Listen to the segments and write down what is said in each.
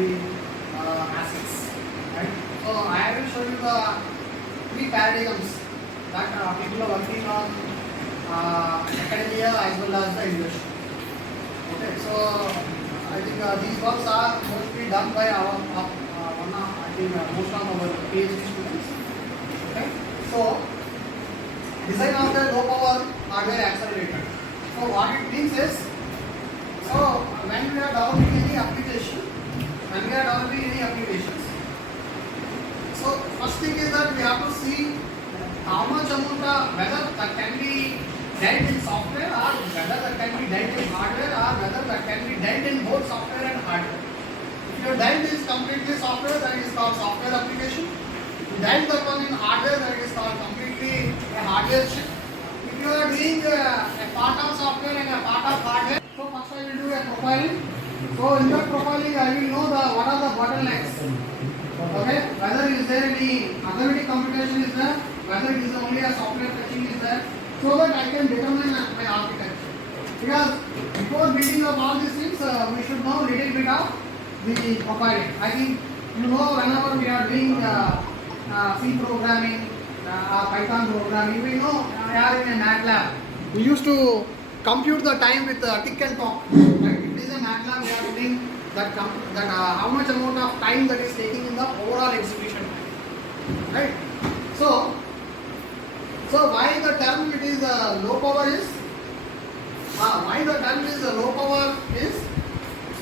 the assets. Right? So I will show you the three paradigms that people are working on academia as well as the industry. Okay, so I think these works are mostly done by our most of our PhD students. Okay, so design of the low power hardware accelerator. So what it means is, so when we are developing any application, so first thing is that we have to see how much amount of whether that can be dealt in software or whether that can be dealt in hardware or whether that can be dealt in both software and hardware. If your dealt is completely software, then it is called software application. If you dealt that one in hardware, then it is called completely a hardware chip. If you are doing a part of software and a part of hardware, so first I will do a profiling. So in that profiling, I will know what are the bottlenecks. Okay, whether is there any arithmetic computation is there, whether it is only a software fetching is there, so that I can determine my architecture. Because before building up all these things, we should know little bit of the profiling. I think you know whenever we are doing C programming or Python programming, we know we are in a MATLAB. We used to compute the time with tick and talk. Right? It is a MATLAB we are doing that how much amount of time that is taking in the overall execution. Right? So why the term it is low power is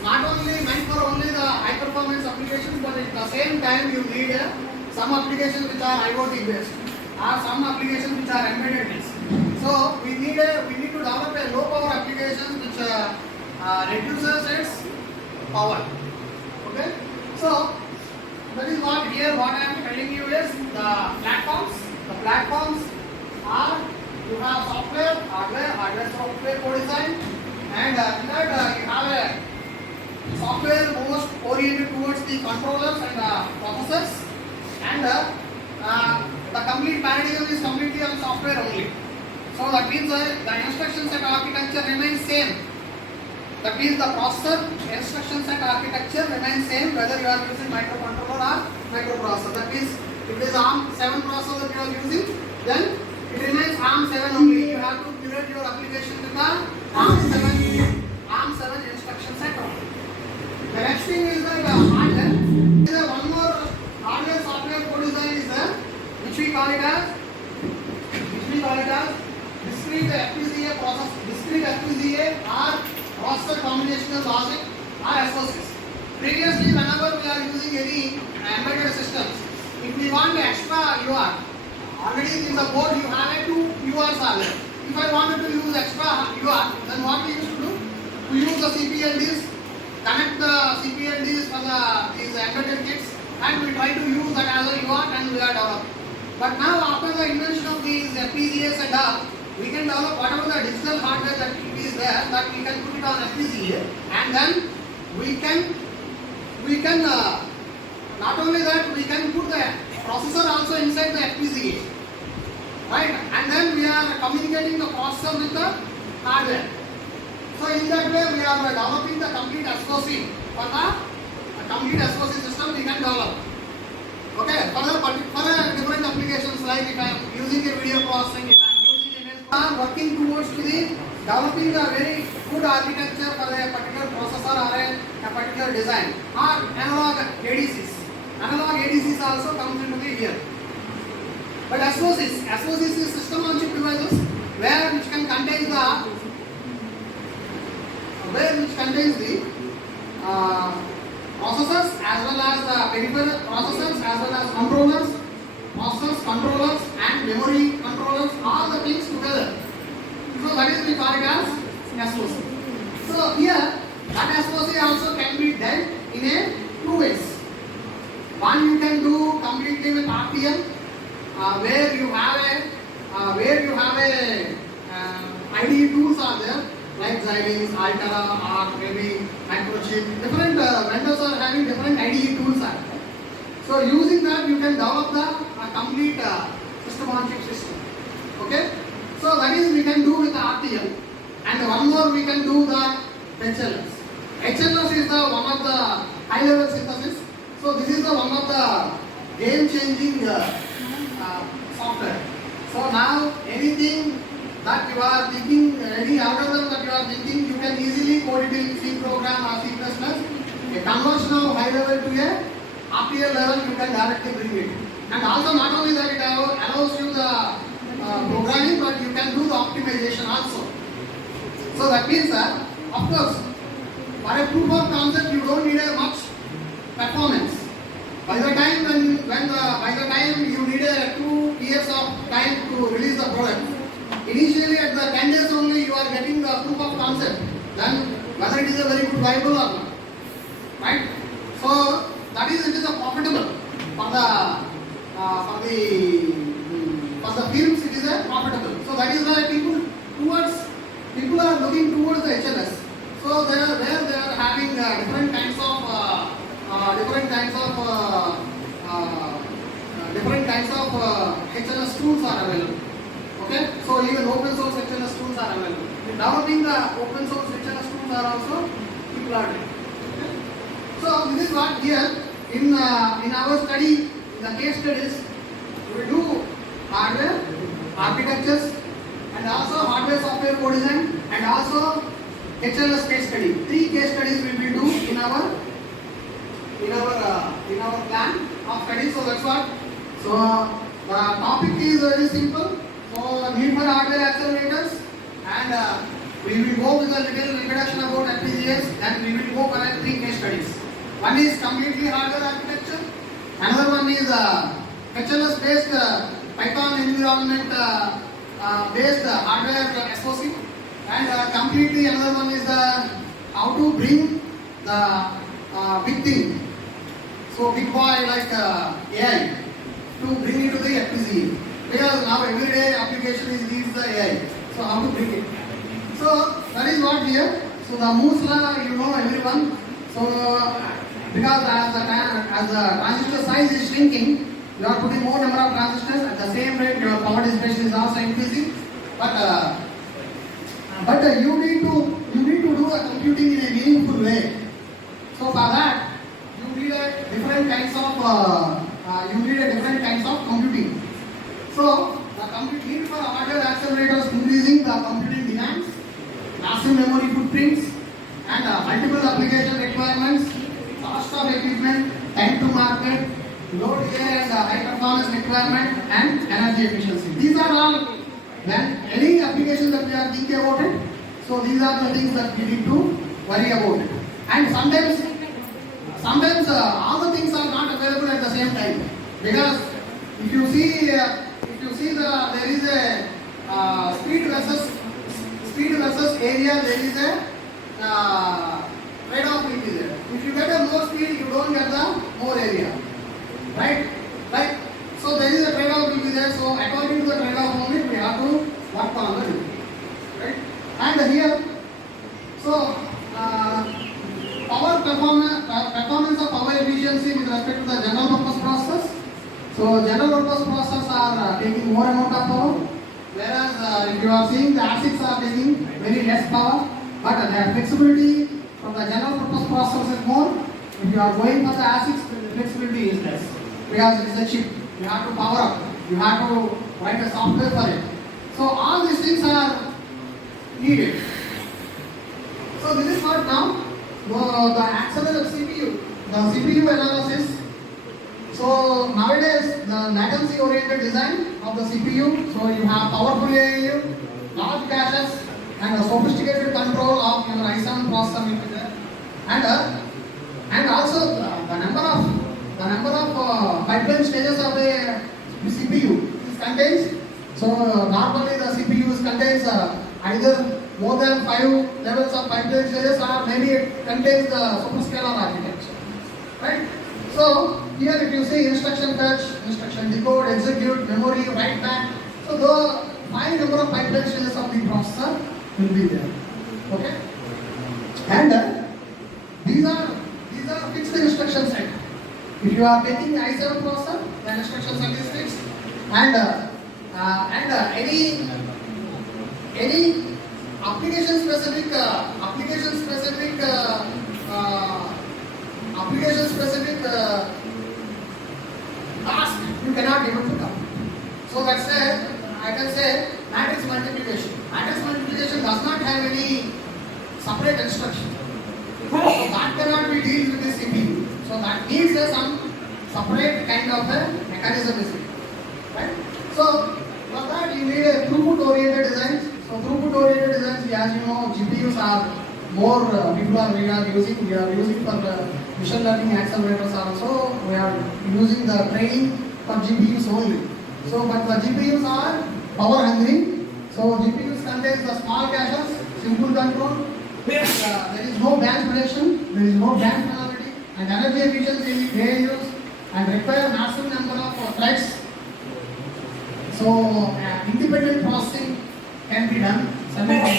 not only meant for only the high performance applications, but at the same time you need some applications which are IoT based or some applications which are embedded based. So we need to develop a low power application which reduces its power. Okay, so that is what I am telling you is the platforms. The platforms are, you have software, hardware software co-design, and in that you have a software most oriented towards the controllers and processors, and the complete paradigm is completely on software only. So that means the instruction set architecture remains same. That means the processor instruction set architecture remains same whether you are using microcontroller or microprocessor. That means if it is ARM7 processor that you are using, then it remains ARM7 only. You have to curate your application with the ARM7 instruction set only. The next thing is the hardware. There is one more hardware software co-design is there, which we call it as discrete FPGA process, discrete FPGA or processor combinational logic or SoCs. Previously, whenever we are using any embedded systems, if we want extra UR, already in the board you have two URs are there. If I wanted to use extra UR, then what we used to do? We use the CPLDs, connect the CPLDs for these embedded kits, and we try to use that as a UR and we are developing. But now after the invention of these FPGAs and all, we can develop whatever the digital hardware that is there, that we can put it on FPGA, and then we can not only that, we can put the processor also inside the FPGA, right? And then we are communicating the processor with the hardware. So in that way, we are developing the complete SoC. For the complete SoC system, we can develop. Okay, for different applications, like if I am using a video processing, if I am using image, we are working towards developing a very good architecture for a particular processor or a particular design, or analog ADCs. Analog ADCs also comes into the here. But SoCs is system on chip devices which contains the processors as well as the peripheral processors as well as controllers, processors, controllers and memory controllers, all the things together. So that is we call it as SoC. So here that SoC also can be done in a two ways. One you can do completely with RTL, where you have a IDE tools are there, like Xilinx, Altera, or maybe Microchip. Different vendors are having different IDE tools. So using that you can develop the complete system on chip system. Okay. So that is we can do with the RTL, and one more we can do the HLS. HLS is the one of the high level synthesis. So this is the one of the game changing software. So now anything that you are thinking, any algorithm that you are thinking, you can easily code it in C program or C++. A conversion of high level to a RTL level, you can directly bring it. And also not only that, it allows you the programming, but you can do the optimization also. So that means that, of course, for a proof of concept, you don't need a much performance. By the time by the time you need a 2 years of time to release the product, initially at the 10 days only you are getting the proof of concept. Then whether it is a very good viable or not, right? So that is, it is a profitable for the films. It is a profitable. So that is why people are looking towards the HLS. So they are having different kinds of HLS tools are available. Okay, so even open source HLS tools are available. Developing the open source HLS tools are also people are doing. Okay? So this is what here in our study, in the case studies, we do hardware, architectures, and also hardware software co-design, and also HLS case study. 3 case studies we will do in our plan of study. So that's what. So the topic is very simple. So need for hardware accelerators, and we will go with a little introduction about FPGAs, and we will go for 3 case studies. One is completely hardware architecture. Another one is HLS based Python environment based hardware SoC, and completely another one is how to bring the big thing. So big boy like AI to bring it to the FPGA, because now everyday application needs the AI. So how to bring it? So that is what here. So the Moore's law, you know everyone. So because as the transistor size is shrinking, you are putting more number of transistors. At the same rate, your power dissipation is also increasing. But you need to do the computing in a meaningful way. So for that, you need a different kinds of computing. So the need for hardware accelerators increasing the computing demands, massive memory footprints, and multiple application requirements, cost of equipment, time to market, load area and high performance requirement, and energy efficiency. These are all, when any application that we are thinking about it, so these are the things that we need to worry about it. And sometimes all the things are not available at the same time, because if you see there is a speed versus area, there is a trade-off will be there. If you get a more speed, you don't get the more area, right? So there is a trade-off will be there. So according to the trade-off only, we have to work on the duty, right? And here, so performance of power efficiency with respect to the general purpose process. So general purpose processors are taking more amount of power, whereas if you are seeing the ASICs are taking very less power, but their flexibility from the general purpose processor is more. If you are going for the ASICs, the flexibility is less, because it is a chip. You have to power up. You have to write a software for it. So all these things are needed. So this is what now the accelerator CPU, the CPU analysis. So nowadays the latency oriented design of the CPU. So you have powerful ALU, large caches, and a sophisticated control of your i7 processor will be there. And also the number of pipeline stages of a CPU is contains. So normally the CPU contains either more than 5 levels of pipeline stages, or maybe it contains the superscalar architecture, right? So here if you see instruction fetch, instruction decode, execute, memory, write back. So the 5 number of pipeline stages of the processor will be there. Okay, and these are fixed instruction set. If you are taking i7 processor, the instruction set is fixed, and any application specific application specific task you cannot able to come. So let's say I can say matrix multiplication. Matrix multiplication does not have any separate instruction. So that cannot be dealt with the CPU. So that needs some separate kind of a mechanism is it. Right? So for that you need a throughput oriented design. So throughput oriented designs, as you know, GPUs are more we are using for machine learning accelerators also. We are using the training for GPUs only. So but the GPUs are power hungry. So GPUs contains the small caches, simple control. There is no branch prediction, there is no branch penalty, and energy efficiency is very used and require massive number of threads. So independent processing can be done simultaneously.